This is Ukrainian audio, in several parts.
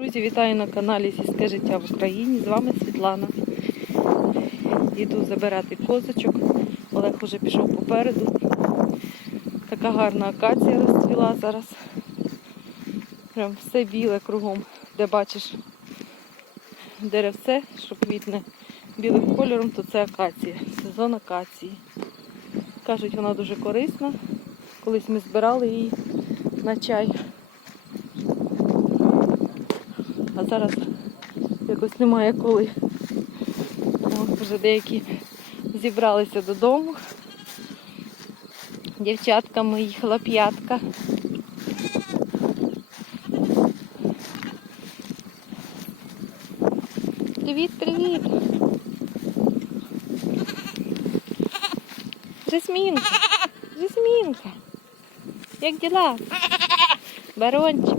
Друзі, вітаю на каналі Сільське життя в Україні. З вами Світлана. Йду забирати козочок. Олег уже пішов попереду. Така гарна акація розцвіла зараз. Прям все біле кругом, де бачиш деревце, що квітне білим кольором, то це акація. Сезон акації. Кажуть, вона дуже корисна. Колись ми збирали її на чай. А зараз якось немає коли. О, вже деякі зібралися додому. Дівчатка мої, хлоп'ятка. Привіт, привіт. Жасмінка, Жасмінка. Як діла? Барончик.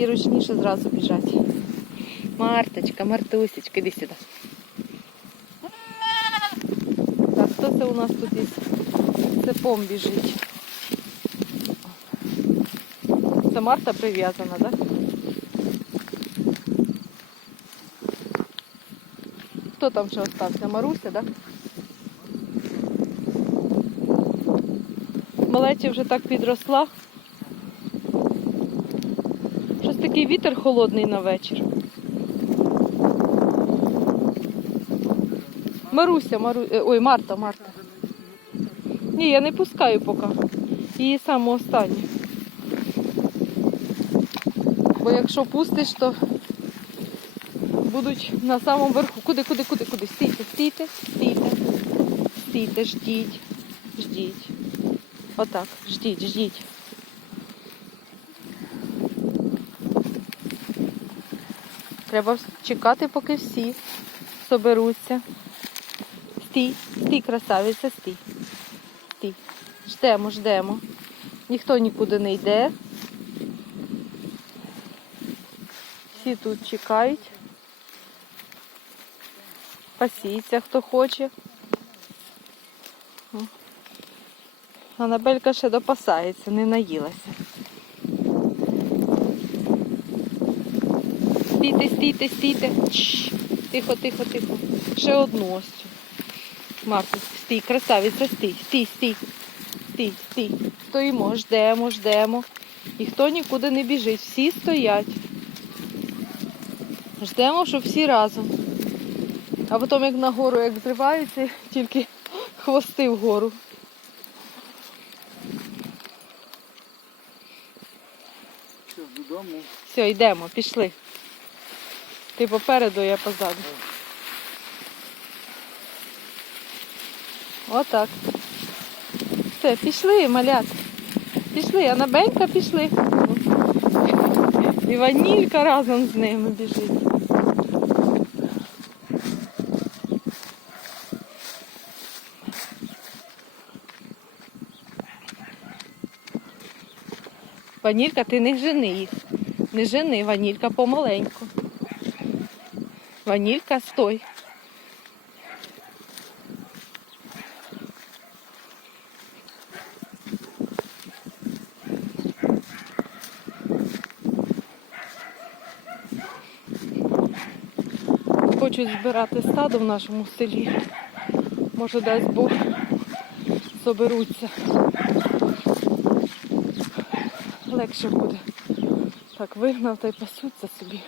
Такі ручніше зразу біжать. Марточка, Мартусечка, іди сюди. Так, хто це у нас тут із цепом біжить? Це Марта прив'язана, так? Хто там ще остався? Маруся, так? Малеча вже так підросла. Такий вітер холодний на вечір. Маруся, Мару... е, ой, Марта, Марта. Ні, я не пускаю поки. Її саму останню. Бо якщо пустиш, то будуть на самому верху. Куди, куди, куди, куди? Стійте, стійте, стійте, стійте, ждіть, ждіть. Отак, ждіть, ждіть. Треба чекати, поки всі соберуться. Стій, стій, красавиця, стій. Стій. Ждемо, ждемо. Ніхто нікуди не йде. Всі тут чекають. Пасіться, хто хоче. Анабелька ще допасається, не наїлася. Стійте, стійте, стійте. Чш. Тихо, тихо, тихо. Ще одну ось. Марта, стій, красавиця, стій, стій, стій. Стій, стій. Стоїмо, ждемо, ждемо. Ніхто нікуди не біжить. Всі стоять. Ждемо, щоб всі разом. А потім, як нагору, як зриваються, тільки хвости вгору. Додому? Все, йдемо, пішли. Ти попереду, я позаду. Отак. Все, пішли, малят. Пішли, Анабенька пішли. І ванілька разом з ними біжить. Ванілька, ти не жени їх. Не жени, ванілька помаленьку. Ванілька, стой. Хочуть збирати стадо в нашому селі. Може, дасть Бог, соберуться. Легше буде. Так, вигнав та й пасуться собі.